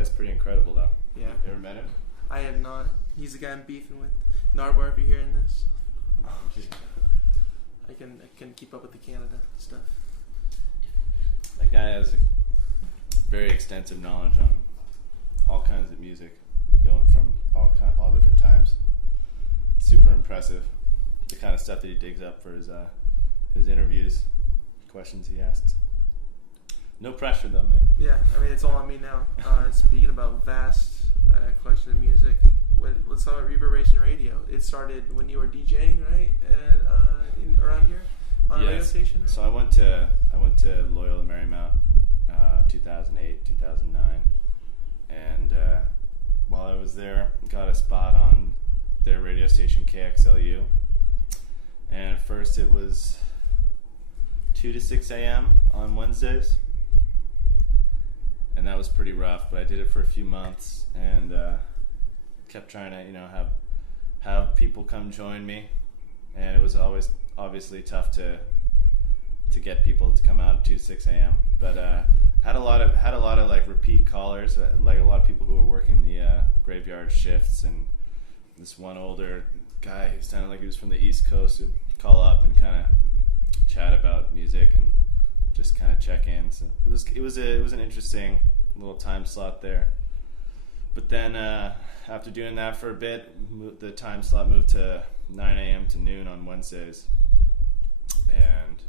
guy's pretty incredible, though. Yeah. You ever met him? I have not. He's the guy I'm beefing with. Narbar, if you're hearing this. I can keep up with the Canada stuff. That guy has a very extensive knowledge on all kinds of music, going from all different times. Super impressive. The kind of stuff that he digs up for his interviews, questions he asks. No pressure though, man. Yeah, I mean it's all on me now. Speaking about vast collection of music, let's talk about Reverberation Radio. It started when you were DJing, right? Around here on a radio station. Right? So I went to Loyola Marymount, 2008, 2009, and while I was there, got a spot on their radio station KXLU. And at first it was 2 to 6 a.m. on Wednesdays. And that was pretty rough, but I did it for a few months and kept trying to, have people come join me. And it was always obviously tough to get people to come out at 2 to 6 a.m. But had a lot of like repeat callers, like a lot of people who were working the graveyard shifts, and this one older guy who sounded like he was from the East Coast would call up and kind of chat about music and just kind of check in. So it was an interesting little time slot there. But then after doing that for a bit, the time slot moved to 9 a.m. to noon on Wednesdays, and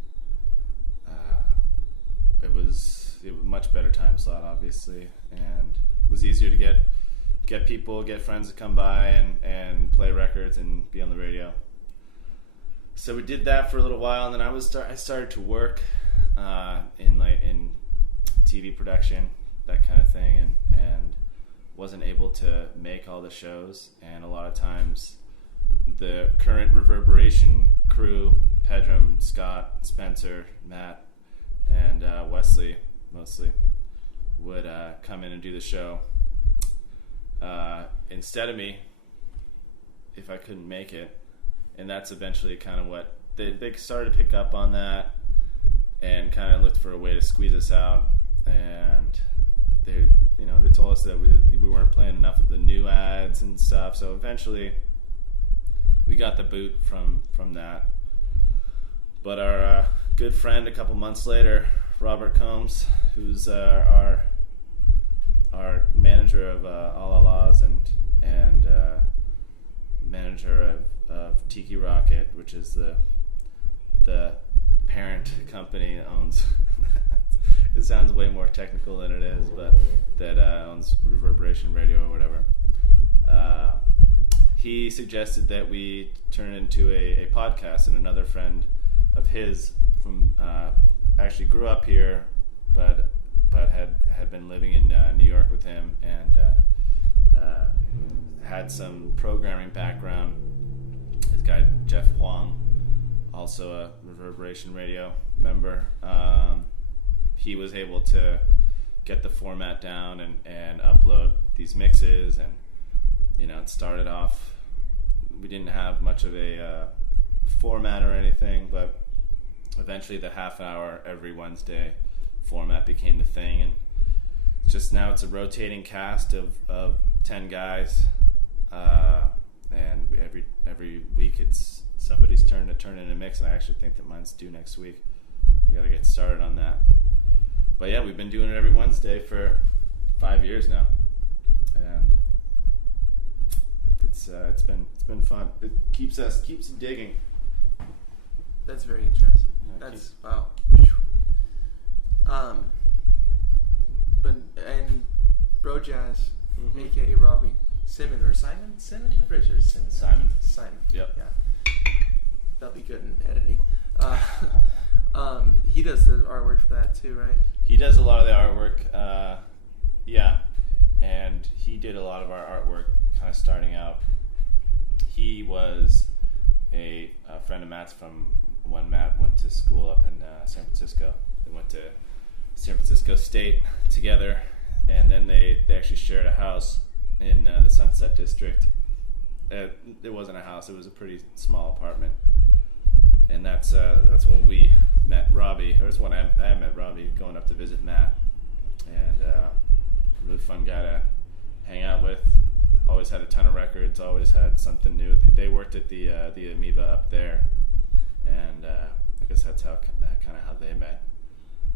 it was a much better time slot, obviously, and it was easier to get friends to come by and play records and be on the radio. So we did that for a little while, and then I started to work in TV production, that kind of thing, and wasn't able to make all the shows. And a lot of times the current Reverberation crew, Pedram, Scott, Spencer, Matt, and Wesley mostly, would come in and do the show instead of me if I couldn't make it. And that's eventually kind of what they started to pick up on that and kind of looked for a way to squeeze us out. And they told us that we weren't playing enough of the new ads and stuff. So eventually we got the boot from that. But our good friend a couple months later, Robert Combs, who's our manager of All Allahs and manager of Tiki Rocket, which is the parent company that owns it sounds way more technical than it is, but that owns Reverberation Radio or whatever. He suggested that we turn it into a podcast, and another friend of his from actually grew up here, but had been living in New York with him, and had some programming background. This guy Jeff Huang, also a Reverberation Radio member, he was able to get the format down and upload these mixes, and it started off, we didn't have much of a format or anything, but eventually the half hour every Wednesday format became the thing, and just now it's a rotating cast of 10 guys, and every week it's somebody's turn to turn in a mix, and I actually think that mine's due next week. I gotta get started on that. But yeah, we've been doing it every Wednesday for 5 years now, and it's been fun. It keeps digging. That's very interesting. Yeah, that's wow. But and Bro Jazz, aka Robbie Simon or Simon? I'm pretty sure it's Simon. Simon. Yep. Yeah. That'll be good in editing. He does the artwork for that too, right? He does a lot of the artwork. Yeah, and he did a lot of our artwork kind of starting out. He was a friend of Matt's from when Matt went to school up in San Francisco. They went to San Francisco State together, and then they actually shared a house in the Sunset District. It wasn't a house; it was a pretty small apartment, and that's when we met Robbie. Or that's when I met Robbie going up to visit Matt, and really fun guy to hang out with. Always had a ton of records. Always had something new. They worked at the Amoeba up there, and I guess that's how they met.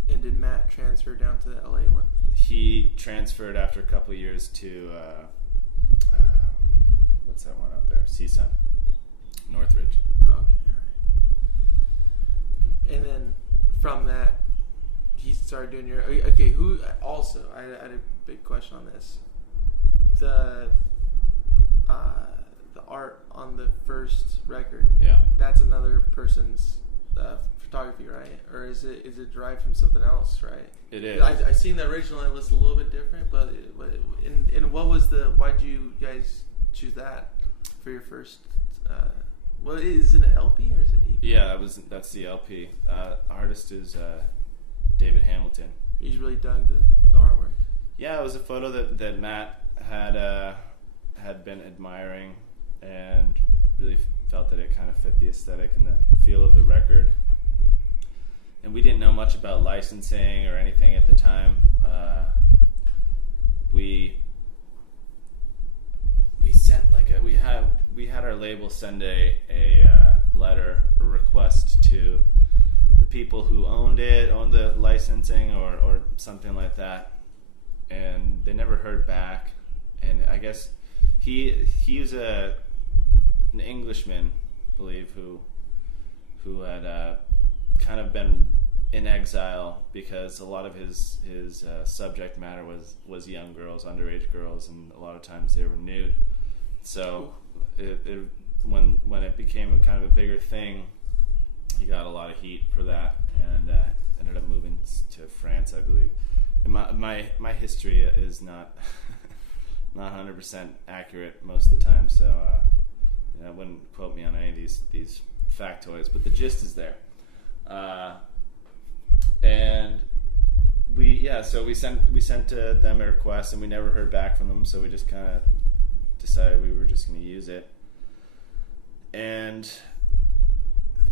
And did Matt transfer down to the LA one? He transferred after a couple of years to what's that one out there? CSUN, Northridge. Okay, all right. And then from that, he started doing your. Okay, who also? I had a big question on this. The art on the first record. Yeah. That's another person's photography, right? Or is it derived from something else, right? It is. I seen the original and it was a little bit different, but what was why'd you guys choose that for your first? Well, is it an LP or is it EP? Yeah, that's the LP. Artist is David Hamilton. You just really dug the artwork. Yeah, it was a photo that Matt had been admiring and really felt that it kind of fit the aesthetic and the feel of the record. And we didn't know much about licensing or anything at the time. We sent we had our label send a letter, a request to the people who owned the licensing or something like that, and they never heard back. And I guess he was an Englishman, I believe, who had kind of been in exile because a lot of his subject matter was young girls, underage girls, and a lot of times they were nude. So when it became a kind of a bigger thing, he got a lot of heat for that, and ended up moving to France, I believe. And my history is not 100% accurate most of the time, so I wouldn't quote me on any of these factoids, but the gist is there. And we sent them a request, and we never heard back from them, so we just kind of decided we were just going to use it, and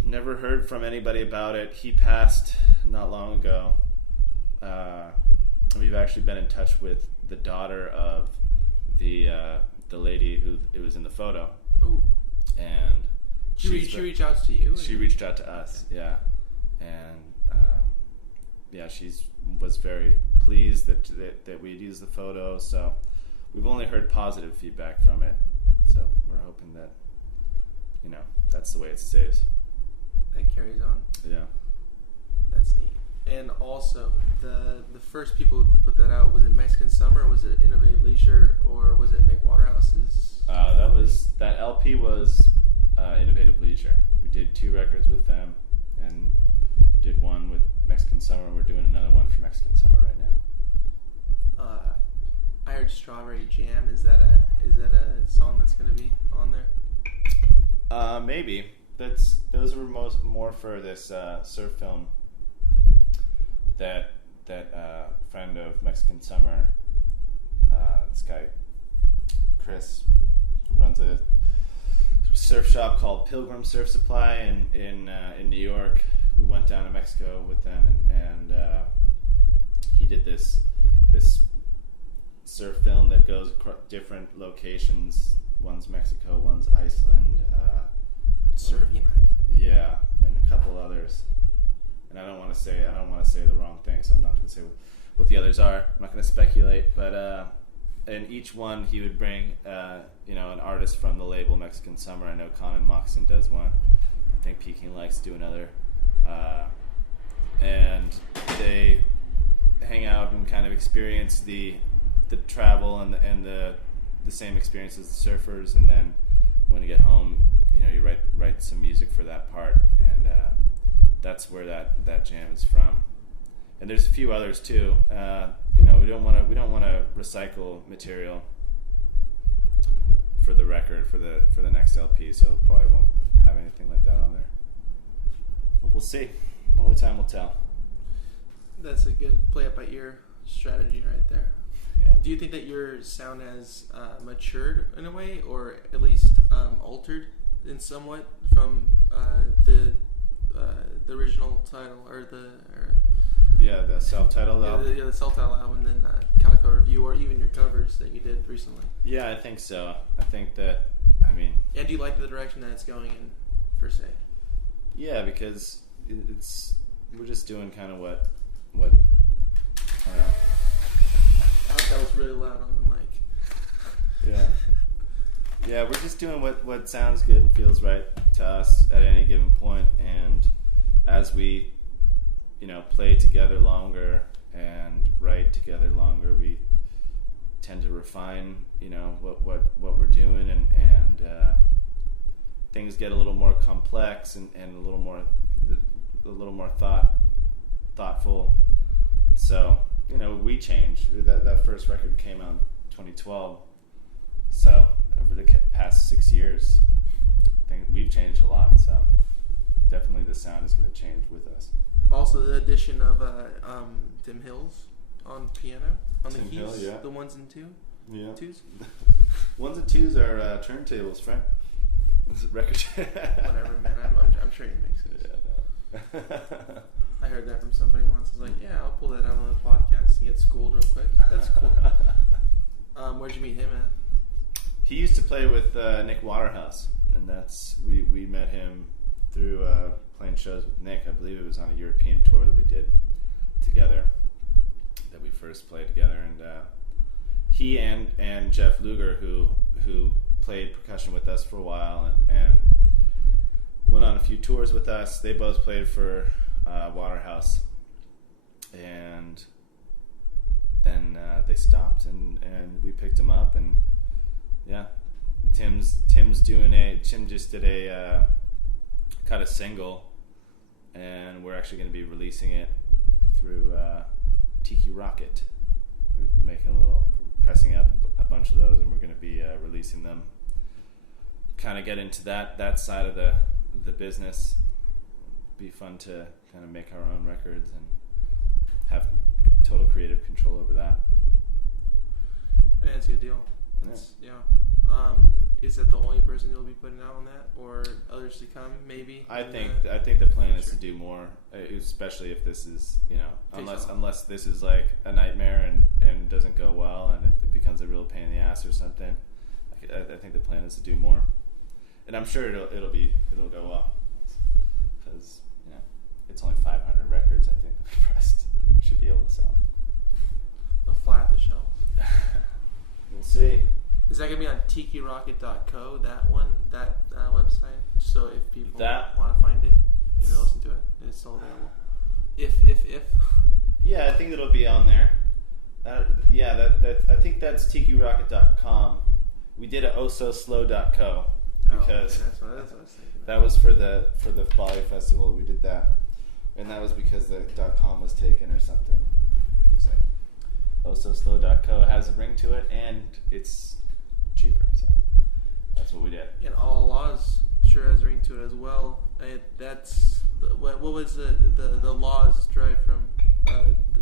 never heard from anybody about it. He passed not long ago. We've actually been in touch with the daughter of the lady who it was in the photo. Ooh. And she reached out to you? She reached out to us, okay. Yeah. And she was very pleased that we'd used the photo. So we've only heard positive feedback from it. So we're hoping that, that's the way it stays. That carries on. Yeah. That's neat. And also, the first people to put that out, was it Mexican Summer, was it Innovative Leisure, or was it Nick Waterhouse's? That LP was Innovative Leisure. We did 2 records with them, and did one with Mexican Summer. We're doing another one for Mexican Summer right now. I heard Strawberry Jam. Is that a song that's going to be on there? Maybe. Those were more for this surf film that friend of Mexican Summer, this guy Chris, runs a surf shop called Pilgrim Surf Supply in New York. We went down to Mexico with them, and he did this surf film that goes across different locations. One's Mexico, one's Iceland. Surfing, right? Yeah, and a couple others. And I don't want to say the wrong thing, so I'm not going to say what the others are. I'm not going to speculate, but in each one he would bring an artist from the label Mexican Summer. I know Conan Moxon does one. I think Peking likes to do another. And they hang out and kind of experience the travel and the same experience as the surfers, and then when you get home, you write some music for that part, and that's where that jam is from. And there's a few others too. We don't want to recycle material for the record for the next LP, so probably won't have anything like that on there. But we'll see. Only time will tell. That's a good play it by ear strategy right there. Yeah. Do you think that your sound has matured in a way, or at least altered in somewhat from the original title or Yeah, the self-titled album. The self-titled album, and then Calico Review, or even your covers that you did recently. Yeah, I think so. I think that, Yeah, do you like the direction that it's going in, per se? Yeah, because we're just doing kind of what I don't know. I thought that was really loud on the mic. Yeah. Yeah, we're just doing what sounds good and feels right to us at any given point, and as we, play together longer and write together longer, we tend to refine, what we're doing, and things get a little more complex and a little more thoughtful. So, we change. That first record came out in 2012. So over the past 6 years, I think we've changed a lot. So definitely the sound is going to change with us. Also, the addition of Tim Hills on piano, on Tim the keys, Hill, yeah. The ones and twos. Ones and twos are turntables, friend. Record. Whatever, man. I'm sure you make sense. Yeah, no. I heard that from somebody once. I was like, yeah, I'll pull that out on the podcast and get schooled real quick. That's cool. Where'd you meet him at? He used to play with Nick Waterhouse, and we met him through playing shows with Nick. I believe it was on a European tour that we did together, that we first played together, and he and Jeff Luger, who played percussion with us for a while and went on a few tours with us. They both played for Waterhouse, and then they stopped, and we picked him up, and yeah, Tim just did a cut a single, and we're actually going to be releasing it through Tiki Rocket. We're pressing up a bunch of those, and we're going to be releasing them. Kind of get into that side of the business. Be fun to kind of make our own records and have total creative control over that. Yeah, it's a good deal. Yeah. Is that the only person you'll be putting out on that, or others to come? Maybe. I think the plan is to do more, especially if this is unless this is like a nightmare and doesn't go well and it becomes a real pain in the ass or something. I think the plan is to do more, and I'm sure it'll go well, because it's only 500 records. I think the rest should be able to sell. They'll fly off the shelf. We'll see. Is that going to be on tikirocket.co, that website? So if people want to find it, listen to it, it's still available. If. Yeah, I think it'll be on there. I think that's tikirocket.com. We did a ososlow.co because that's what I was thinking. That was for the Bali Festival. We did that, and that was because the .com was taken or something. It was like ososlow.co has a ring to it, and it's cheaper, so that's what we did. And All Laws sure has a ring to it as well. What was the Laws derived from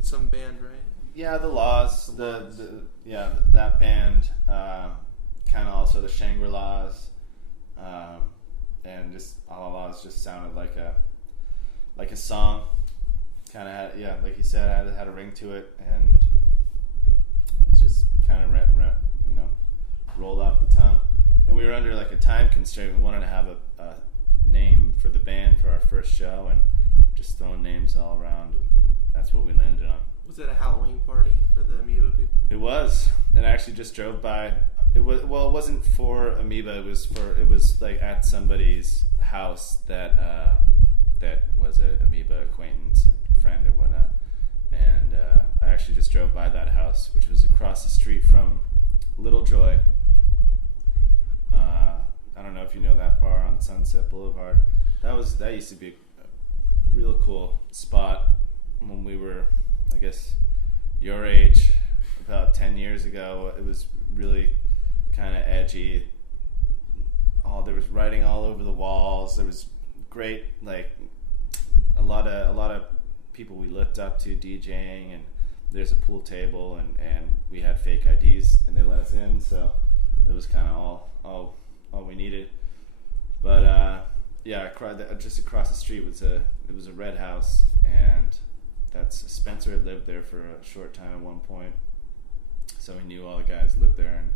some band, right? Yeah, the Laws. That band. Kind of also the Shangri-Las, and just All Laws just sounded like a song. Kind of had, like you said, had a ring to it, and it's just kind of rolled off the tongue. And we were under like a time constraint. We wanted to have a name for the band for our first show, and just throwing names all around, and that's what we landed on. Was it a Halloween party for the Amoeba people? It was. And I actually just drove by. It wasn't for Amoeba. It was like at somebody's house that was an Amoeba acquaintance and friend or whatnot. And I actually just drove by that house, which was across the street from Little Joy. I don't know if you know that bar on Sunset Boulevard. That used to be a real cool spot when we were, I guess, your age, about 10 years ago. It was really kind of edgy. There was writing all over the walls. There was great, like a lot of people we looked up to DJing, and there's a pool table, and we had fake IDs, and they let us in, so it was kind of all we needed. But just across the street was a red house, and Spencer had lived there for a short time at one point, so we knew all the guys lived there. And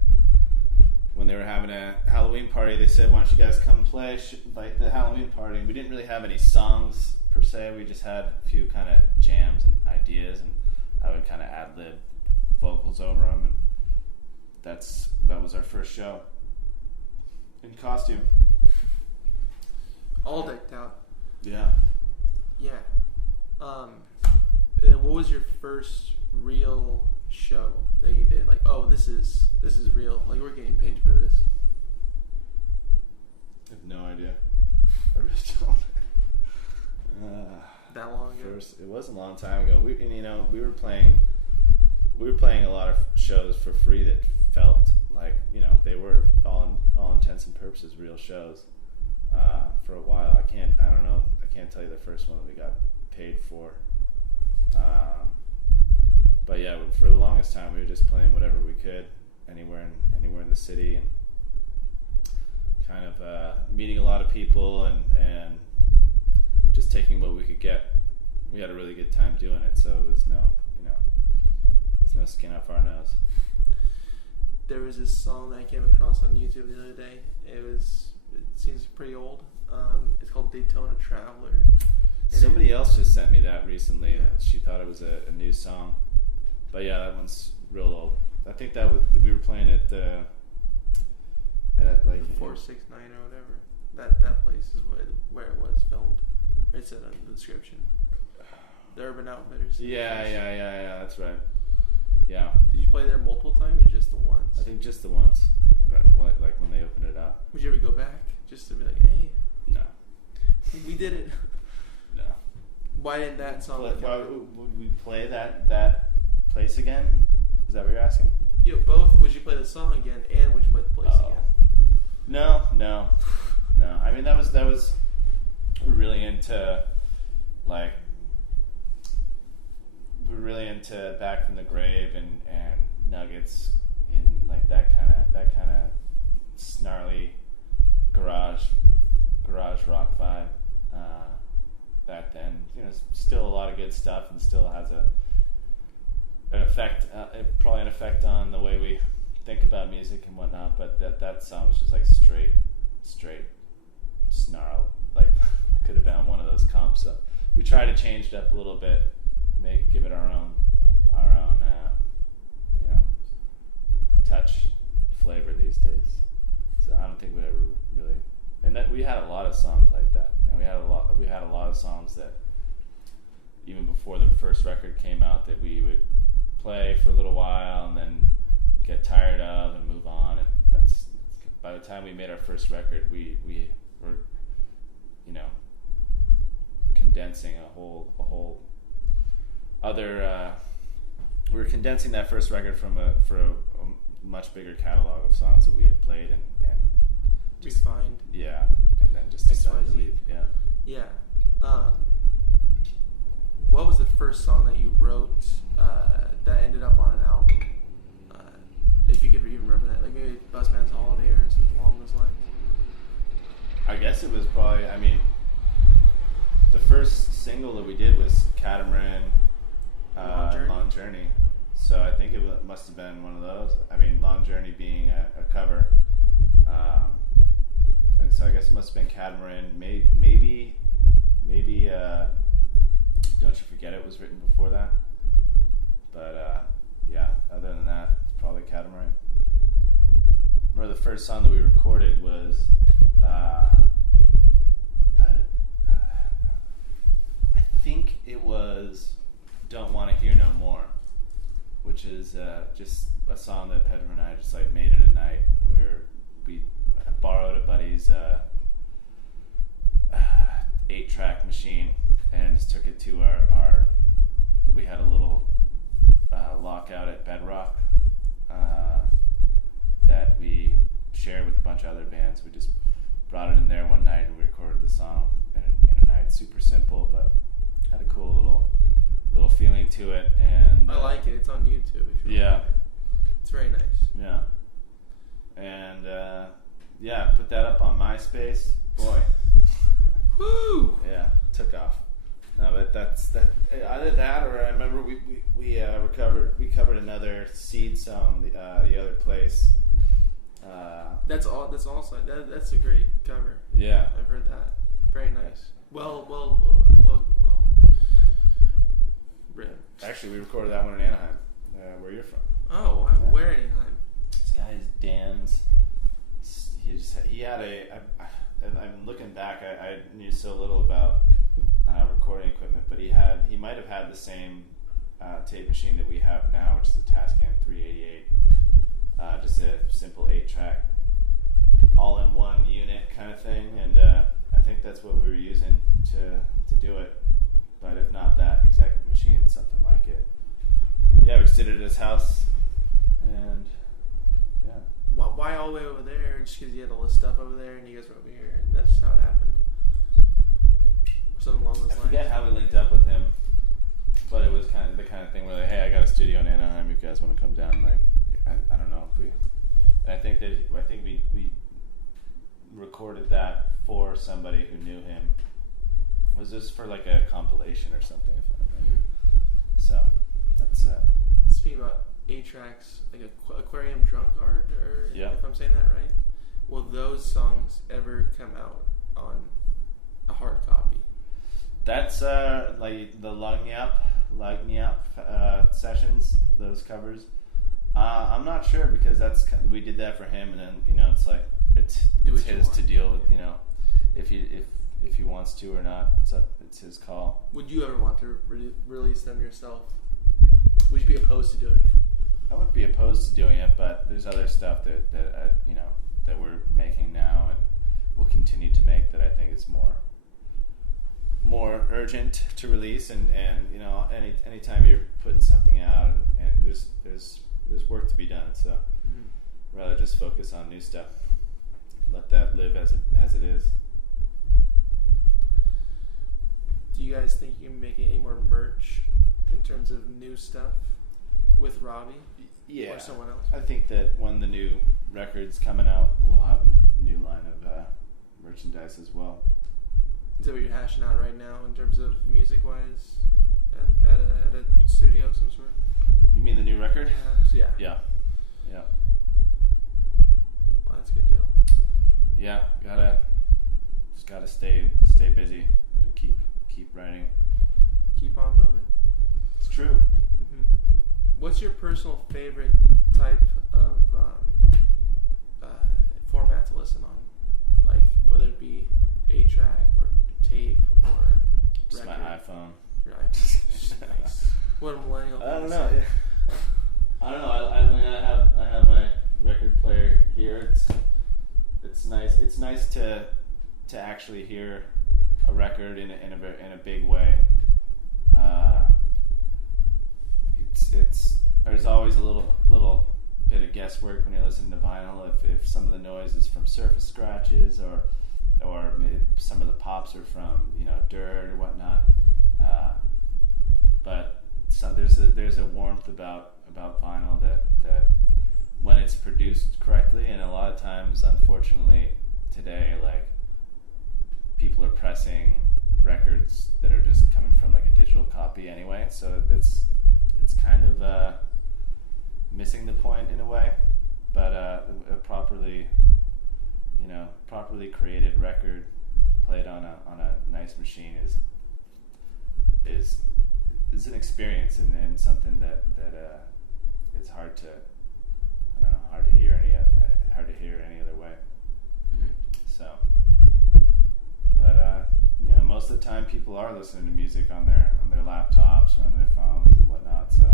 when they were having a Halloween party, they said, "Why don't you guys come play? Invite the Halloween party." And we didn't really have any songs per se. We just had a few kind of jams and ideas, and I would kind of ad-lib vocals over them, and that was our first show in costume. All decked out. Yeah. Yeah. And what was your first real show that you did? Like, oh, this is real. Like, we're getting paid for this. I have no idea. I really don't. That long ago? It was a long time ago. We were playing a lot of shows for free that felt like, they were all intents and purposes real shows for a while. I can't tell you the first one that we got paid for. But yeah, for the longest time we were just playing whatever we could, anywhere in the city, and kind of meeting a lot of people and just taking what we could get. We had a really good time doing it, so it was there's no skin off our nose. There was this song that I came across on YouTube the other day. It seems pretty old. It's called Daytona Traveler. Somebody else just sent me that recently. Yeah. She thought it was a new song. But yeah, that one's real old. I think we were playing at like 469 or whatever. That place is where it was filmed. It said on the description. The Urban Outfitters. Yeah, that's right. Yeah. Did you play there multiple times or just the once? I think just the once. Like when they opened it up. Would you ever go back just to be like, hey? No. We did it. No. Why didn't that song? Why would we play that place again? Is that what you're asking? Both. Would you play the song again, and would you play the place again? No. I mean, that was we're really into Back from the Grave and Nuggets in like that kind of snarly garage rock vibe. Back then, still a lot of good stuff, and still has an effect, probably an effect on the way we think about music and whatnot. But that song was just like straight snarl. Like could have been one of those comps. So we try to change it up a little bit, give it our own touch, flavor these days. So I don't think we'd ever really. And that we had a lot of songs like that. We had a lot of songs that even before the first record came out that we would play for a little while and then get tired of and move on. And that's by the time we made our first record, we were condensing a whole other. We were condensing that first record for a much bigger catalog of songs that we had played and just refined. Yeah, and then just decided to leave. Yeah. What was the first song that you wrote that ended up on an album? If you could even remember that, like maybe Busman's Holiday or something along those lines. I guess it was probably. I mean, the first single that we did was Catamaran, Long Journey. So I think it must have been one of those. I mean, Long Journey being a cover. And so I guess it must have been Catamaran. Maybe Don't You Forget It was written before that. But yeah, other than that, it's probably Catamaran. I remember the first song that we recorded was I think it was Don't Want to Hear No More, which is just a song that Pedro and I just like made in a night. We borrowed a buddy's 8-track machine and just took it to our we had a little lockout at Bedrock that we shared with a bunch of other bands. We just brought it in there one night and we recorded the song in a night. Super simple, but had a cool little feeling to it. And I like it. It's on YouTube. If you yeah, it's very nice. Yeah, and put that up on MySpace. Boy, woo! Yeah, took off. No, but that's that. Either that, or I remember we covered another Seed song, the other place. That's also that's a great cover. Yeah, I've heard that. Very nice. Well. Actually, we recorded that one in Anaheim, where you're from. Oh, where in Anaheim? This guy's Dan's. He had I'm looking back. I knew so little about recording equipment, but he might have had the same tape machine that we have now, which is a Tascam 388. Just a simple 8-track, all-in-one unit kind of thing, and I think that's what we were using to do it. But if not that exact machine, something like it. Yeah, we just did it at his house, and yeah. Why all the way over there? Just because you had all this stuff over there, and you guys were over here, and that's just how it happened. Something along those lines. I forget how we linked up with him, but it was kind of the kind of thing where like, hey, I got a studio in Anaheim. If you guys want to come down, like, I don't know. And I think we recorded that for somebody who knew him. Was this for like a compilation or something? If I remember. Mm-hmm. So that's. Speaking about 8-tracks, like Aquarium Drunkard, or if I'm saying that right, will those songs ever come out on a hard copy? That's like the Lagniap sessions, those covers. I'm not sure because we did that for him, and then it's like it's his to deal with. If he wants to or not, it's his call. Would you ever want to release them yourself? Would you be opposed to doing it? I wouldn't be opposed to doing it, but there's other stuff that we're making now and will continue to make that I think is more urgent to release, and anytime you're putting something out and there's work to be done, so rather just focus on new stuff, let that live as it is. Do you guys think you can make any more merch in terms of new stuff with Robbie? Yeah, or someone else? I think that when the new record's coming out, we'll have a new line of merchandise as well. Is that what you're hashing out right now in terms of music-wise at a studio of some sort? You mean the new record? Yeah. Yeah. Well, that's a good deal. Yeah, gotta stay busy. Gotta keep writing. Keep on moving. It's true. Mm-hmm. What's your personal favorite type of format to listen on? Like whether it be 8-track or tape or just record? My iPhone. Your iPhone. Nice. What a millennial. I don't know. I don't know. I have my record player here. It's nice. It's nice to actually hear a record in a big way. There's always a little bit of guesswork when you're listening to vinyl. If some of the noise is from surface scratches or some of the pops are from dirt or whatnot. But there's a warmth about vinyl that when it's produced correctly, and a lot of times, unfortunately, today, like, people are pressing records that are just coming from like a digital copy anyway, so it's kind of missing the point in a way. But a properly created record played on a nice machine is an experience and something that is hard to hear any other way. Mm-hmm. So, but most of the time people are listening to music on their laptops or on their phones and whatnot. So,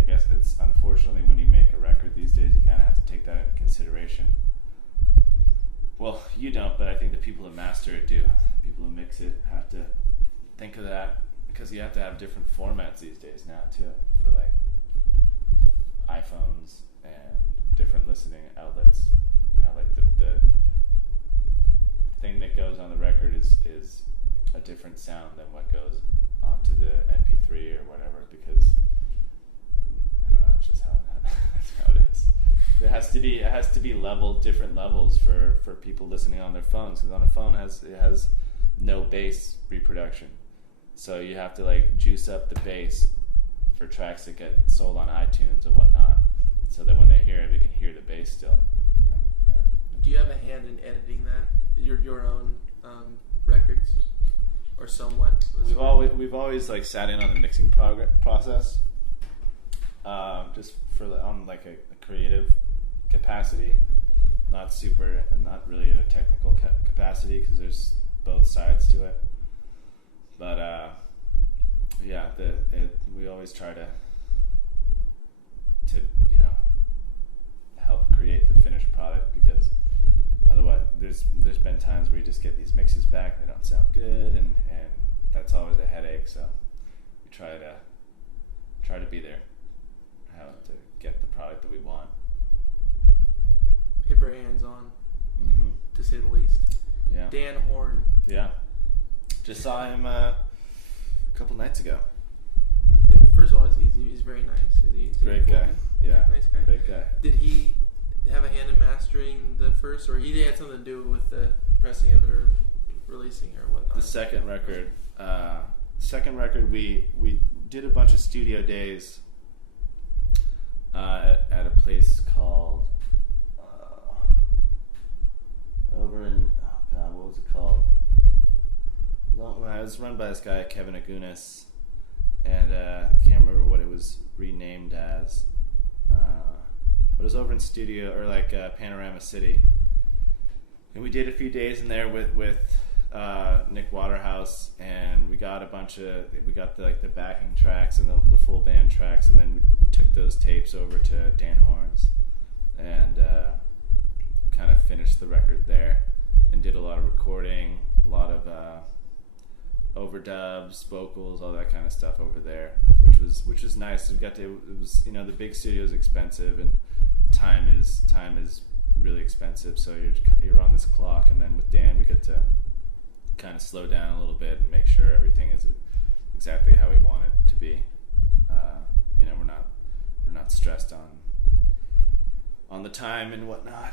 I guess it's unfortunately when you make a record these days, you kind of have to take that into consideration. Well, you don't, but I think the people that master it do. People who mix it have to think of that, because you have to have different formats these days now too, for like iPhones and different listening outlets. Like the thing that goes on the record is a different sound than what goes onto the MP3 or whatever, because I don't know, it's just that's how it is. It has to be different levels for people listening on their phones, because on a phone it has no bass reproduction. So you have to like juice up the bass for tracks that get sold on iTunes and whatnot, so that when they hear it, they can hear the bass still. Do you have a hand in editing that your own records, or somewhat? We've always like sat in on the mixing process, just for on like a creative capacity, not really in a technical capacity, because there's both sides to it. But yeah, we always try to help create the finished product, because otherwise there's been times where you just get these mixes back and they don't sound good, and that's always a headache. So we try to be there, how to get the product that we want. Hit very hands-on, to say the least. Yeah. Dan Horn. Yeah. Just saw him a couple nights ago. First of all, he's very nice. Is he Great guy. Yeah. Nice guy. Great guy. Did he have a hand in mastering the first, or he had something to do with the pressing of it or releasing or whatnot? The second record, we did a bunch of studio days at a place called over in what was it called? It was run by this guy Kevin Agunas, and I can't remember what it was renamed as. But it was over in studio, or like Panorama City, and we did a few days in there with Nick Waterhouse, and we got the backing tracks and the full band tracks, and then we took those tapes over to Dan Horn's and kind of finished the record there, and did a lot of recording, a lot of overdubs, vocals, all that kind of stuff over there, which was nice. We got to, it was, the big studio is expensive, and time is really expensive, so you're on this clock. And then with Dan, we get to kind of slow down a little bit and make sure everything is exactly how we want it to be. We're not stressed on the time and whatnot.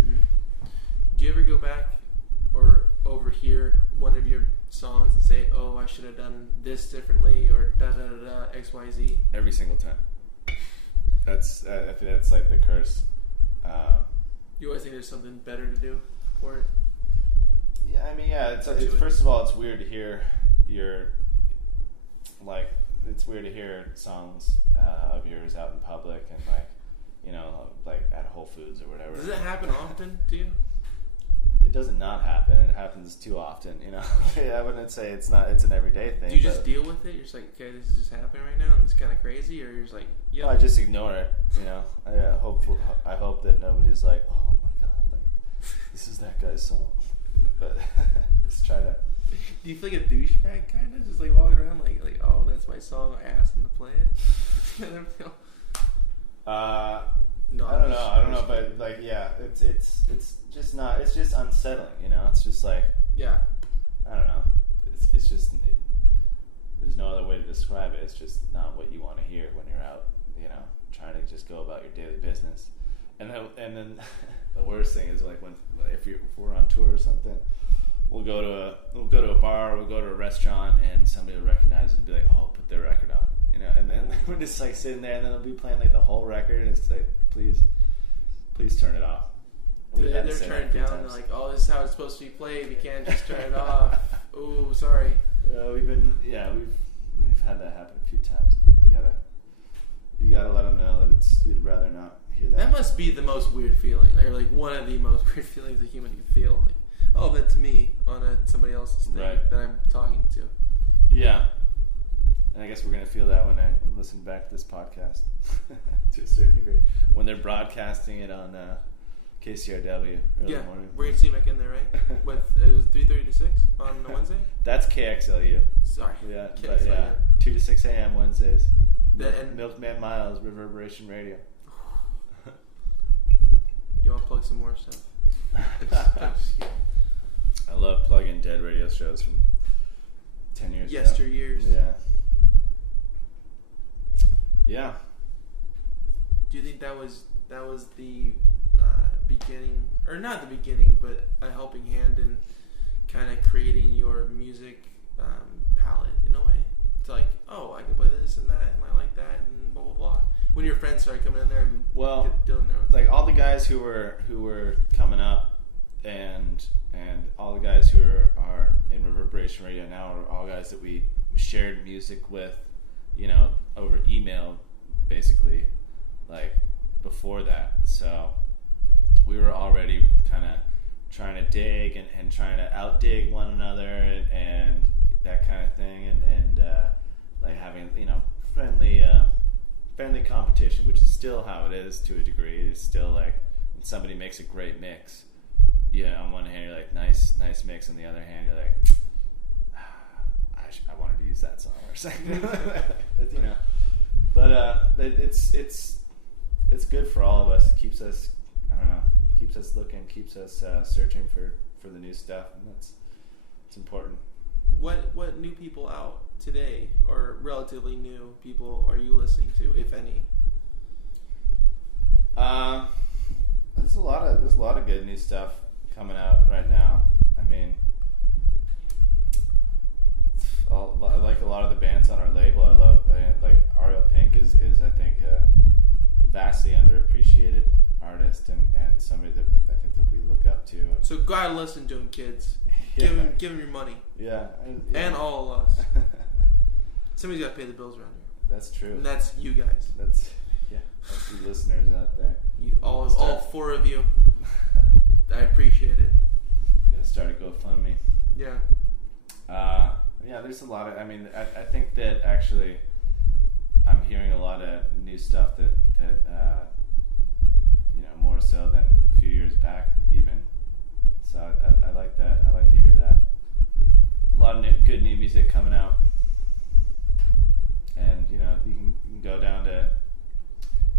Mm-hmm. Do you ever go back or overhear one of your songs and say, "Oh, I should have done this differently," or da da da da XYZ? Every single time. I think that's like the curse. You always think there's something better to do for it? Yeah, I mean, yeah. It's first of all, it's weird to hear it's weird to hear songs of yours out in public, and like at Whole Foods or whatever. Does it happen often to you? It doesn't not happen. It happens too often, I wouldn't say it's an everyday thing. Do you just deal with it? You're just like, okay, this is just happening right now, and it's kind of crazy, or you're just like, yeah. Well, I just ignore it. I hope that nobody's like, oh my god, like, this is that guy's song. But just try to. Do you feel like a douchebag, kind of, just like walking around like, oh, that's my song, I asked him to play it? No, I don't know, but like, yeah, it's just not. It's just unsettling, It's just like, yeah, I don't know. It's just there's no other way to describe it. It's just not what you want to hear when you're out, trying to just go about your daily business. And then the worst thing is like if we're on tour or something, we'll go to a bar, we'll go to a restaurant, and somebody will recognize it and be like, oh, put their record on. And then we're just like sitting there, and then they'll be playing like the whole record, and it's like, please turn it off. They're turned down. They're like, oh, this is how it's supposed to be played. We can't just turn it off. Oh, sorry. We've had that happen a few times. You gotta let them know that you'd rather not hear that. That must be the most weird feeling, or like one of the most weird feelings a human can feel. Like, oh, that's me on somebody else's thing that I'm talking to. Yeah. And I guess we're going to feel that when I listen back to this podcast to a certain degree. When they're broadcasting it on KCRW early morning. We're going to see back in there, right? It was 3:30 to 6 on a Wednesday? That's KXLU. Sorry. Yeah, KXLU. but yeah, 2 to 6 a.m. Wednesdays. And Milkman Miles, Reverberation Radio. You want to plug some more stuff? I love plugging dead radio shows from 10 years ago. Yesteryears. Yeah. Yeah. Do you think that was the beginning, or not the beginning, but a helping hand in kind of creating your music palette in a way. It's like, oh, I can play this and that, and I like that, and blah blah blah. When your friends started coming in there and doing their own, like all the guys who were coming up, and all the guys who are in Reverberation Radio now are all guys that we shared music with, over email, basically, like before that. So we were already kind of trying to dig and trying to outdig one another and that kind of thing, and like having friendly competition, which is still how it is to a degree. It's still like when somebody makes a great mix, on one hand you're like nice mix, on the other hand you're like I wanted to use that song or something. But it's good for all of us. Keeps us looking, keeps us searching for the new stuff, and it's important. What new people out today, or relatively new people, are you listening to, if any? There's a lot of good new stuff coming out right now. I mean, I like a lot of the bands on our label. I love like Ariel Pink is I think a vastly underappreciated artist and somebody that I think that we look up to. So go out and listen to him, kids. Yeah. Give him your money. Yeah. And all of us. Somebody's got to pay the bills around here. That's true. And that's you guys. That's the listeners out there. All 4 of you. I appreciate it. Gotta start a GoFundMe. Yeah. Yeah, there's a lot of. I mean, I think that actually, I'm hearing a lot of new stuff that more so than a few years back, even. So I like that. I like to hear that. A lot of good new music coming out, and you can go down to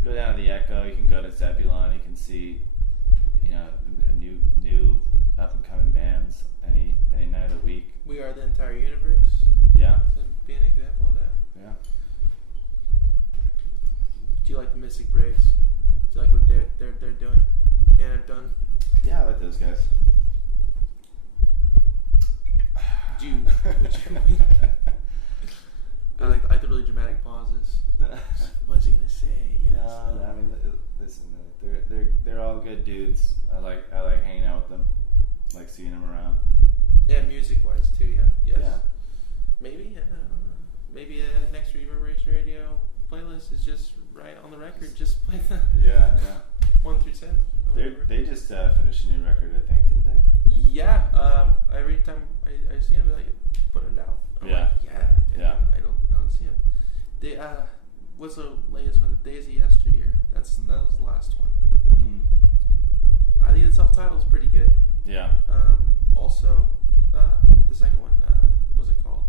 the Echo. You can go to Zebulon. You can see new up and coming bands any night of the week. We Are the Entire Universe. Yeah. To be an example of that. Yeah. Do you like the Mystic Braves? Do you like what they're doing and have done? Yeah, I like those guys. I like the really dramatic pauses. What's he gonna say? Yes. No, I mean, listen, they're all good dudes. I like hanging out with them. I like seeing them around. Yeah, music wise too. Yeah. Yes. Yeah. Maybe next Reverberation Radio playlist is just right on the record. Just play the 1 through 10. They just finished a new record, I think, didn't they? Yeah. Every time I see him, like put it out. I'm like, yeah. I don't see him. They what's the latest one? The Days of Yesteryear. That was the last one. Mm. I think the self-title is pretty good. Yeah. Also, the second one, what's it called?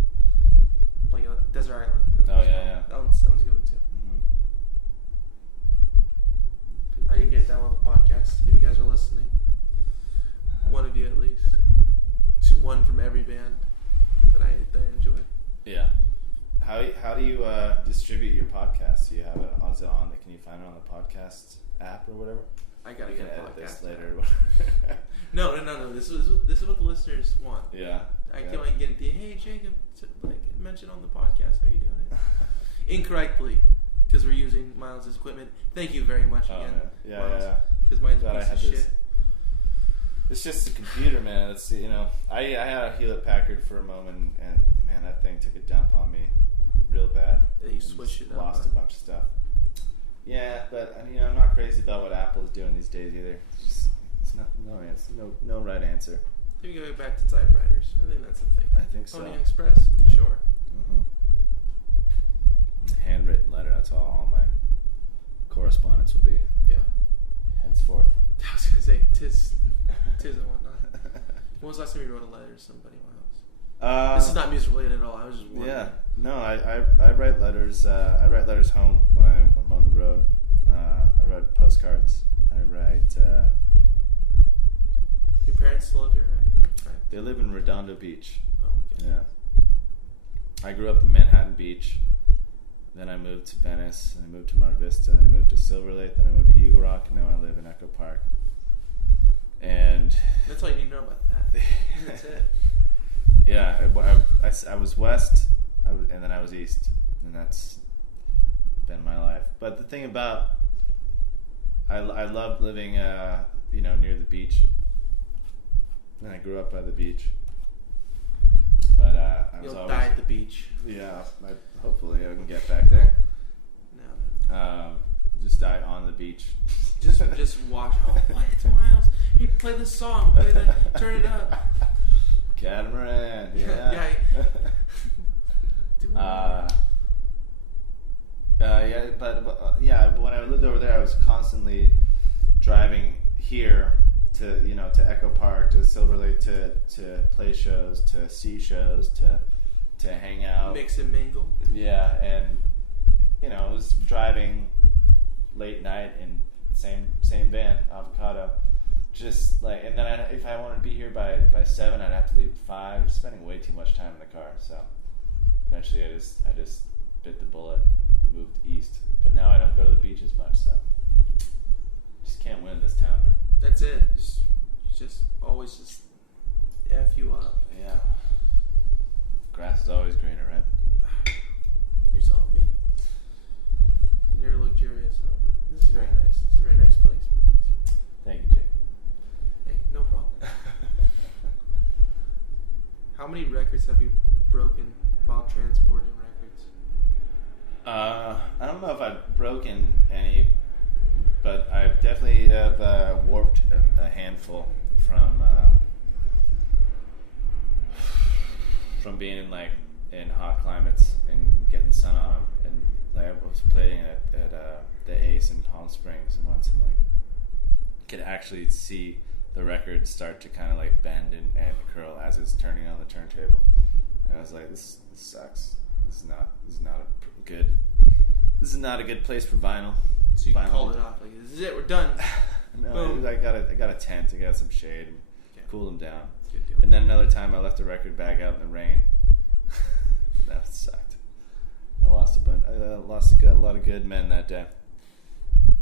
Like Desert Island. Oh yeah. That one's a good one too. Mm-hmm. I can get that one on the podcast if you guys are listening. One of you at least. Just one from every band that I enjoy. Yeah. How do you distribute your podcast? Do you have it on? Can you find it on the podcast app or whatever? I gotta get a podcast this later. No. This is what the listeners want. Yeah. I can't like get it. Hey Jacob, mention on the podcast how you doing it incorrectly because we're using Miles' equipment. Thank you very much again. Yeah. Miles, Yeah. Because mine's a piece of shit. It's just the computer, man. It's I had a Hewlett Packard for a moment, and man, that thing took a dump on me, real bad. Yeah, you switched it up. Lost a bunch of stuff. Yeah, but I'm not crazy about what Apple's doing these days either. It's no right answer. We go back to typewriters. I think that's the thing. I think so. Pony Express, yeah. Sure. Mm-hmm. Handwritten letter. That's all my correspondence will be. Yeah. Henceforth. I was gonna say tis and whatnot. When was the last time you wrote a letter to somebody, Miles? This is not music related at all. I was just wondering. Yeah. No, I write letters. I write letters home when I'm on the road. I write postcards. I write. Your parents still live here, right? They live in Redondo Beach. Oh, okay. Yeah. I grew up in Manhattan Beach. Then I moved to Venice. Then I moved to Mar Vista. Then I moved to Silver Lake. Then I moved to Eagle Rock. And now I live in Echo Park. And that's all you need to know about that. That's it. Yeah, I was west, and then I was east, and that's been my life. But the thing about I love living near the beach, and I grew up by the beach. But You'll die at the beach. Yeah, hopefully I can get back there. No. Just die on the beach. Just watch. Oh, what? It's Miles. Hey, play this song. Turn it up. Catamaran. Yeah. But when I lived over there, I was constantly driving here to Echo Park, to Silver Lake, to play shows, to see shows, to hang out, mix and mingle. Yeah, and I was driving late night in same van, Avocado. Just like, and then if I wanted to be here by 7, I'd have to leave at 5. Just spending way too much time in the car. So eventually, I just bit the bullet and moved east. But now I don't go to the beach as much. So just can't win this town, man. That's it. Just always just F you up. Yeah. Grass is always greener, right? You're telling me. You're luxurious. So this is very nice. This is a very nice place. Thank you, Jake. Hey, no problem. How many records have you broken while transporting records? I don't know if I've broken any, but I definitely have warped a handful from being in hot climates and getting sun on them. And I was playing at the Ace in Palm Springs, and once I'm could actually see the record start to kind of bend and curl as it's turning on the turntable, and I was like, this sucks. This is not a good place for vinyl. So you called it off, this is it, we're done. No, boom. I got a tent, I got some shade, and cool them down. Good deal. And then another time I left the record bag out in the rain. That sucked. I lost a lot of good men that day.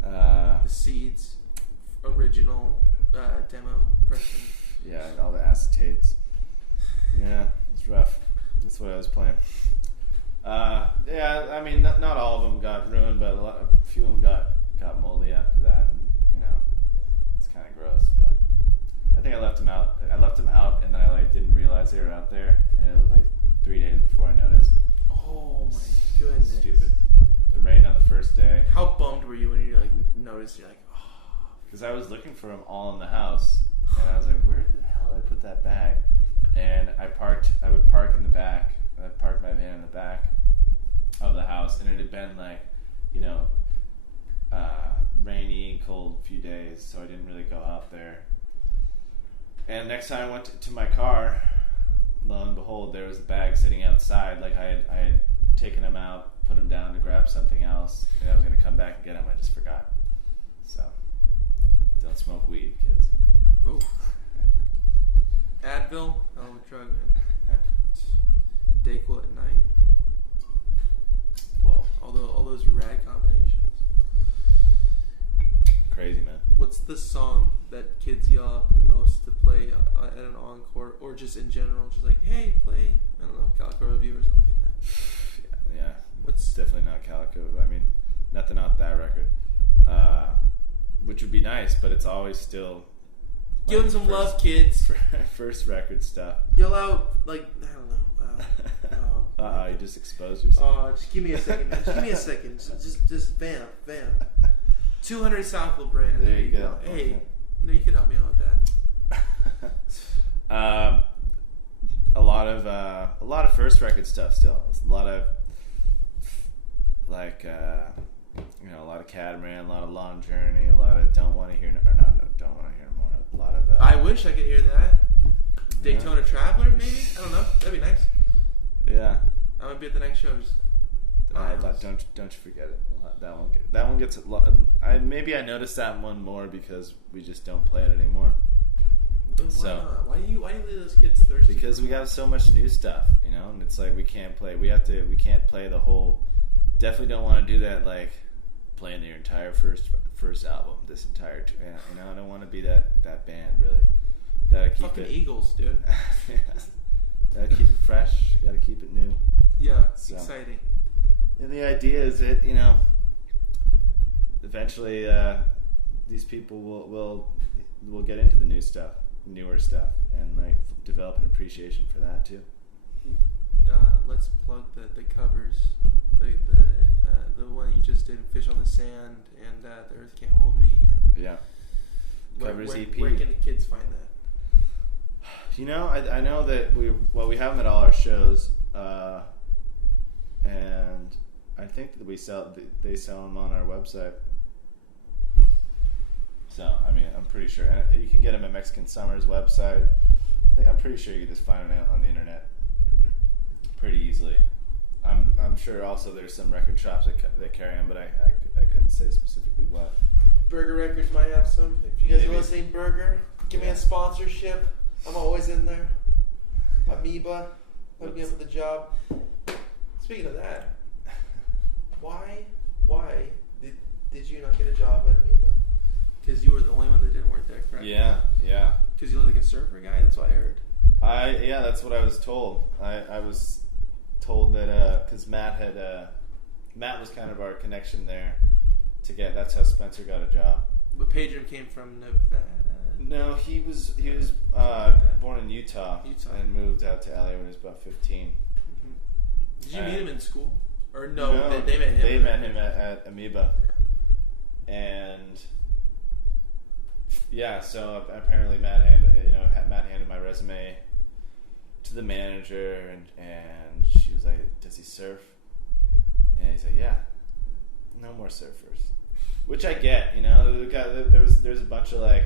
The Seeds original demo person. Yeah, all the acetates. Yeah, it's rough. That's what I was playing. I mean, not all of them got ruined, but a few of them got moldy after that, and it's kind of gross. But I think I left them out. And then I didn't realize they were out there, and it was 3 days before I noticed. Oh my goodness! Stupid. It rained on the first day. How bummed were you when you noticed? You're oh. Because I was looking for them all in the house, and I was like, where the hell did I put that bag? And I would park in the back. I parked my van in the back of the house, and it had been rainy, cold few days, so I didn't really go out there. And next time I went to my car, lo and behold, there was a bag sitting outside. I had taken them out, put them down to grab something else, and I was going to come back and get them. I just forgot. So, don't smoke weed, kids. Ooh. Advil, a drug, man. Dayquil at night. Whoa. All those rad combinations. Crazy, man. What's the song that kids yell out the most to play at an encore, or just in general? Just hey, play, I don't know, Calico Review or something like that. Yeah. It's definitely not Calico. I mean, nothing off that record. Which would be nice, but it's always still... Give them some love, kids. First record stuff. Yell out, I don't know. You just exposed yourself. Just give me a second, man. Just give me a second. Just vamp. 200 South LeBrand. There you go. Hey, you can help me out with that. A lot of first record stuff still. A lot of a lot of Catamaran, a lot of Long Journey, a lot of Don't Want to Hear More. A lot of. I wish I could hear that. Daytona Traveler, maybe. I don't know. That'd be nice. Yeah. I'm gonna be at the next show. Don't you forget it. That one gets a lot. Maybe I noticed that one more because we just don't play it anymore. Why not? Why do you leave those kids thirsty? Because we got so much new stuff, and it's we can't play. We can't play the whole. Definitely don't want to do that. Playing their entire first album, this entire. I don't want to be that band really. Gotta keep fucking it. Eagles, dude. Yeah. Gotta keep it fresh. Gotta keep it new. Yeah, So. exciting. And the idea is that, eventually these people will get into the newer stuff, and like develop an appreciation for that too. Let's plug the covers, the one you just did, "Fish on the Sand" and "The Earth Can't Hold Me." And Yeah. Covers EP. Where can the kids find that? I know that we have them at all our shows, and I think that they sell them on our website. So I'm pretty sure, and you can get them at Mexican Summer's website. I'm pretty sure you can just find them out on the internet pretty easily. I'm sure also there's some record shops that carry them, but I couldn't say specifically what. Burger Records might have some. If you guys Maybe. are listening, Burger, give me a sponsorship. I'm always in there. Amoeba, hook me up with a job. Speaking of that, why did you not get a job at Amoeba? Because you were the only one that didn't work there, correct? Yeah. Because you look like a surfer guy. That's what I heard. That's what I was told. I was told that because Matt was kind of our connection there to get. That's how Spencer got a job. But Pedro came from Nevada. No, he was born in Utah and moved out to LA when he was about 15. Mm-hmm. Did you meet him in school? Or no, they met him. They met him at Amoeba. Yeah. And yeah, so apparently Matt handed my resume to the manager, and she was like, "Does he surf?" And he's like, "Yeah, no more surfers," which I get. There's a bunch of like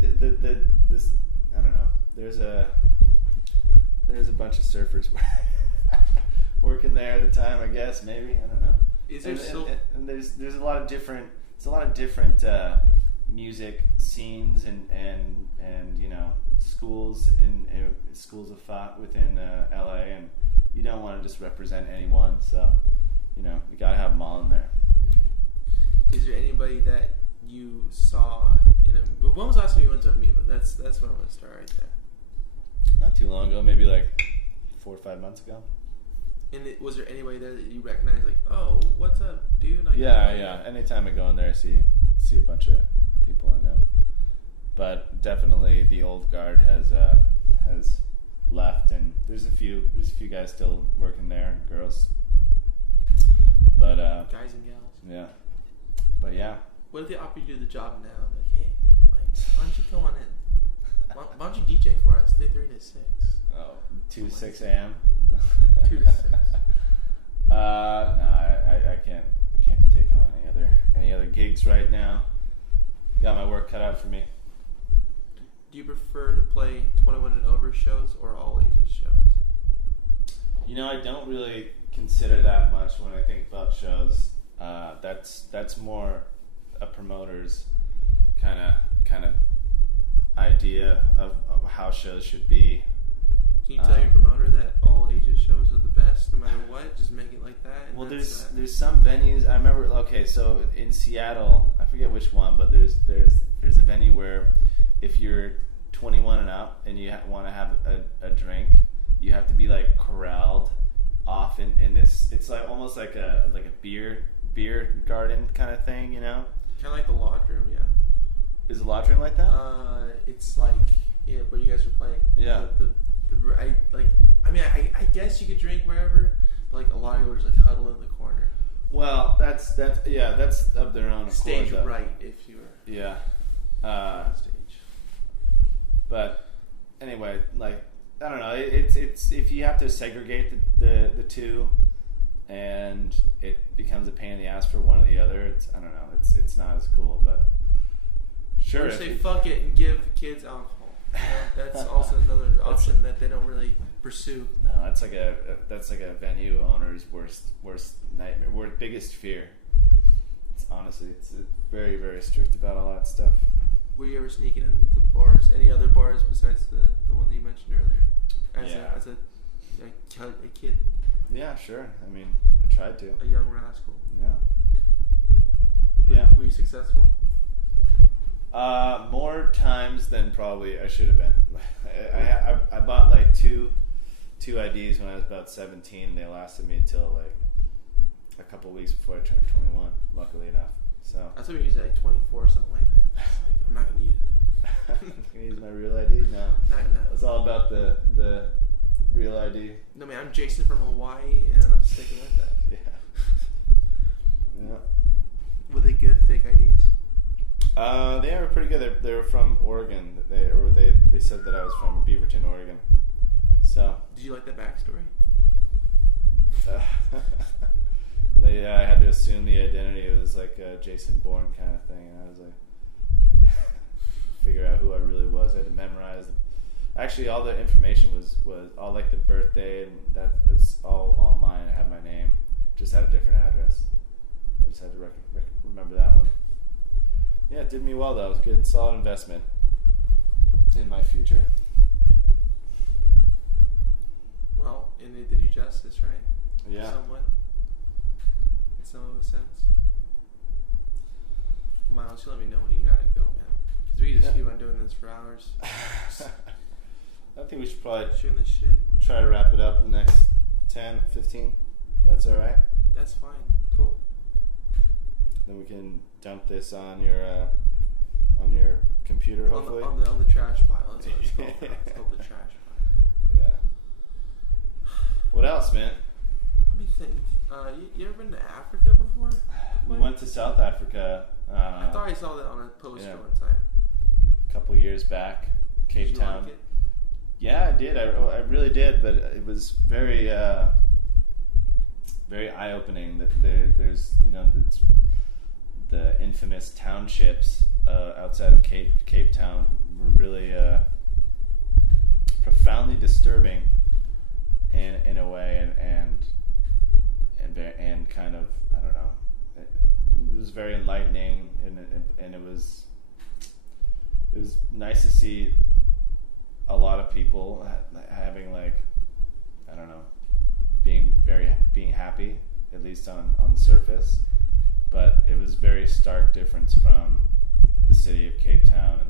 this. I don't know. There's a bunch of surfers working there at the time. I guess maybe I don't know. Is there and there's a lot of different. It's a lot of different music scenes and schools schools of thought within LA, and you don't want to just represent anyone, so you gotta have them all in there. Is there anybody that you saw when was the last time you went to Amoeba? That's where I'm gonna start right there. Not too long ago, maybe like 4 or 5 months ago. And was there anybody there that you recognized, like, "Oh, what's up, dude"? Like, yeah. Anytime I go in there, I see a bunch of people I know. But definitely the old guard has left, and there's a few guys still working there, and girls. But guys and gals. Yeah. But yeah. What if they offer you the job now? Like, hey, why don't you come on in? Why don't you DJ for us? 3:30 to 6. Oh, 2 to 6 a.m. 2 to 6. No, I can't be taking on any other gigs right now. Got my work cut out for me. Do you prefer to play 21 and over shows or all ages shows? I don't really consider that much when I think about shows. That's more a promoter's kind of idea of how shows should be. Can you tell your promoter that all ages shows are the best, no matter what? Just make it like that. Well, there's some venues. I remember. Okay, so in Seattle, I forget which one, but there's a venue where if you're 21 and up and you want to have a drink, you have to be like corralled off in this. It's like almost like a beer garden kind of thing, Kind of like the Lodge Room, yeah. Is the Lodge Room like that? It's like where you guys are playing. Yeah. I guess you could drink wherever, but like a lot of you just like huddle in the corner. Well, that's of their own accord. Stage right, if you were. Yeah. On stage. But anyway, like I don't know. It's if you have to segregate the two, and it becomes a pain in the ass for one or the other. I don't know. It's not as cool, but sure. Or say fuck it and give kids alcohol. That's also another option that they don't really pursue. No, that's like a venue owner's worst nightmare, biggest fear. It's very, very strict about all that stuff. Were you ever sneaking into bars? Any other bars besides the one that you mentioned earlier? As a kid. Yeah, sure. I mean, I tried to. A young rascal. Yeah. Were you successful? More times than probably I should have been. I bought like two 2 IDs when I was about 17. They lasted me till like a couple weeks before I turned 21. Luckily enough. So I thought you used like 24 or something like that. Like, I'm not gonna use it. I'm gonna use my real ID. No. No. It's all about the real ID. No man, I'm Jason from Hawaii, and I'm sticking with that. Yeah. Were they good fake IDs? They were pretty good. They were from Oregon. They said that I was from Beaverton, Oregon. So. Did you like that backstory? I had to assume the identity. It was like a Jason Bourne kind of thing, and I was like, figure out who I really was. I had to memorize. Actually, all the information was all like the birthday, and that was all mine. I had my name, just had a different address. I just had to remember that one. Yeah, it did me well though. It was a good, solid investment in my future. Well, and it did you justice, right? Yeah. Somewhat. In some of a sense. Miles, you let me know when you gotta go, man. Because we can just keep on doing this for hours. I think we should probably shooting this shit. Try to wrap it up in the next 10, 15. That's all right? That's fine. Cool. Then we can dump this on your computer, hopefully. On the trash pile. That's what it's called. It's called the trash pile. Yeah. What else, man? Let me think. You ever been to Africa before? We went to South Africa. I thought I saw that on a poster one time. A couple years back, Cape Town. Like it? Yeah, I did. I really did, but it was very very eye-opening. That there's the infamous townships outside of Cape Town were really profoundly disturbing in a way, and kind of, I don't know. It was very enlightening, and it was nice to see a lot of people having, like, I don't know, being happy, at least on the surface, but it was very stark difference from the city of Cape Town.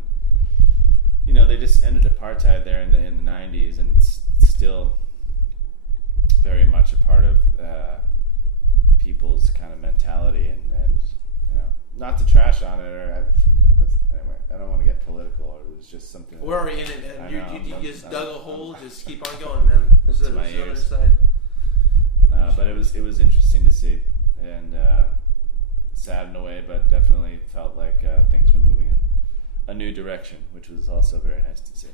And they just ended apartheid there in the 90s, and it's still very much a part of people's kind of mentality, and not to trash on it, anyway, I don't want to get political, or it was just something. We're already in it, man. You just dug a hole. Just keep on going, man. There's the other side. But it was interesting to see, and sad in a way, but definitely felt like things were moving in a new direction, which was also very nice to see.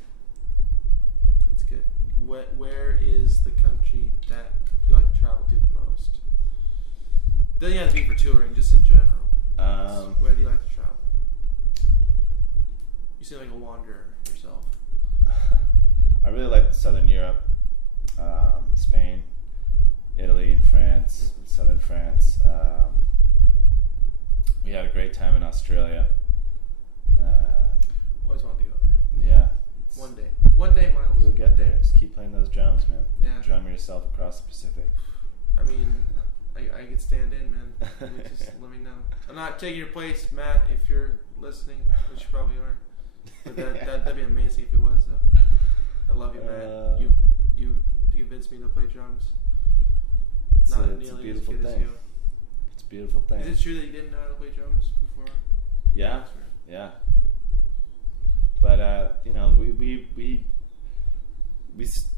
That's good. Where is the country that you like to travel to the most? Doesn't have to be for touring, just in general. Where do you like to travel? You seem like a wanderer yourself. I really like Southern Europe, Spain, Italy, France, Southern France. We had a great time in Australia. Always wanted to go there. Yeah. One day, Miles. You'll get there. Just keep playing those drums, man. Yeah. Drum yourself across the Pacific. I mean, I could stand in, man. Just let me know. I'm not taking your place, Matt, if you're listening, which you probably aren't. But that'd be amazing if it was, though. I love you, Matt. You convinced me to play drums. It's a beautiful thing. It's a beautiful thing. Is it true that you didn't know how to play drums before? Yeah. Yeah. But we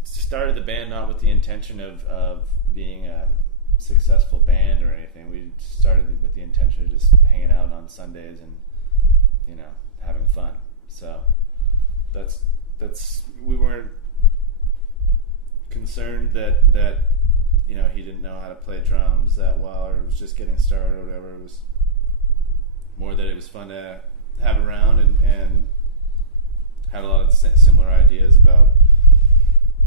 started the band not with the intention of being a successful band or anything. We started with the intention of just hanging out on Sundays and having fun. So that's we weren't concerned that he didn't know how to play drums that well, or was just getting started or whatever. It was more that it was fun to have around, and had a lot of similar ideas about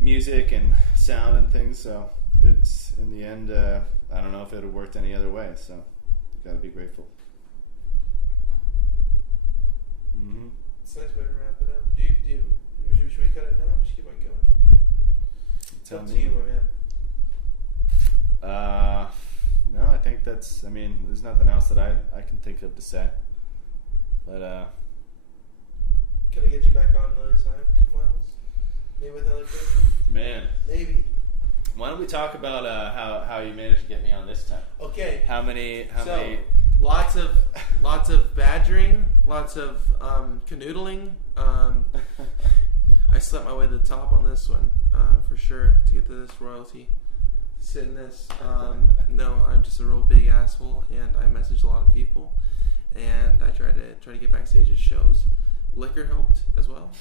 music and sound and things. So it's, in the end, I don't know if it would have worked any other way. So you got to be grateful. Mm-hmm. It's a nice way to wrap it up. Should we cut it now? Should we keep on going? Tell up me. to you, my man. No, I think there's nothing else that I can think of to say. But can I get you back on another time, Miles? Maybe with another person? Man. Maybe. Why don't we talk about how you managed to get me on this time? Okay. How many? Lots of badgering, lots of canoodling. I slept my way to the top on this one for sure to get to this royalty. Sit in this. No, I'm just a real big asshole, and I message a lot of people, and I try to get backstage at shows. Liquor helped as well.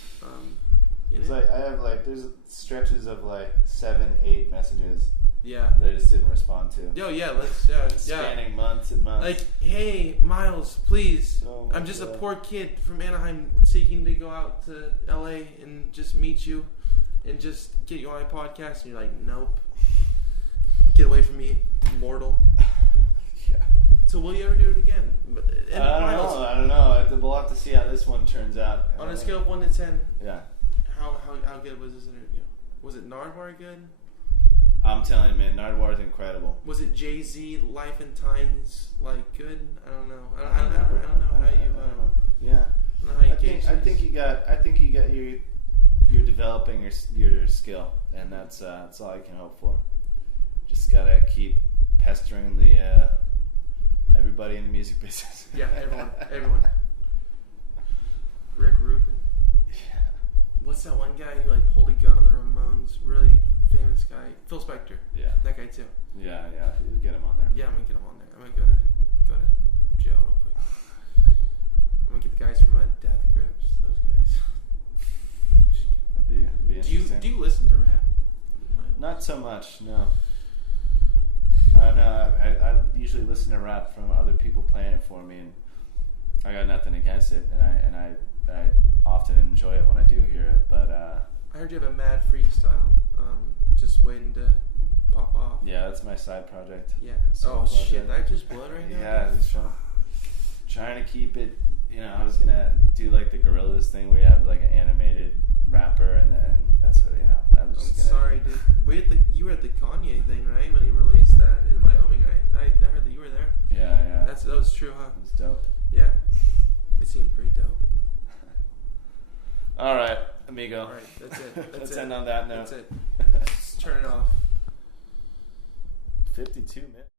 It's like I have there's stretches of 7-8 messages. Yeah. That I just didn't respond to. Yo, yeah, Spanning months and months. Like, hey, Miles, please. Oh I'm just God. a poor kid from Anaheim seeking to go out to LA and just meet you and just get you on my podcast. And you're like, nope. Get away from me, mortal. Yeah. So will you ever do it again? And I don't know. We'll have to see how this one turns out. On a scale of 1 to 10, yeah. How good was this interview? Was it Nardwuar good? I'm telling you, man, Nardwuar is incredible. Was it Jay-Z, Life and Times, good? I don't know. I don't know how you. Yeah. I don't know how you gauge I think you got you're developing your skill, and that's all I can hope for. Just gotta keep pestering the everybody in the music business. Yeah, everyone. Rick Rubin. Yeah. What's that one guy who pulled a gun on the Ramones? Really famous guy. Phil Spector. Yeah. That guy too. Yeah. You get him on there. Yeah, I'm gonna get him on there. I'm gonna go to jail real quick. I'm gonna get the guys from Death Grips. Those guys. That'd be interesting. Do you listen to rap? Not so much. No. I don't know. I usually listen to rap from other people playing it for me, and I got nothing against it, and I often enjoy it when I do hear it. But I heard you have a mad freestyle, just waiting to pop off. Yeah, that's my side project. Yeah. Oh shit! Did I just blow it right now? Yeah, just trying to keep it. I was gonna do the Gorillaz thing where you have an animated rapper, and that's what I was. I'm sorry, dude. You were at the Kanye thing, right? When he released that in Wyoming, right? I heard that you were there. Yeah. That was true, huh? It was dope. Yeah. It seems pretty dope. All right, amigo. All right, that's it. Let's end on that note. That's it. Just turn it off. 52 minutes.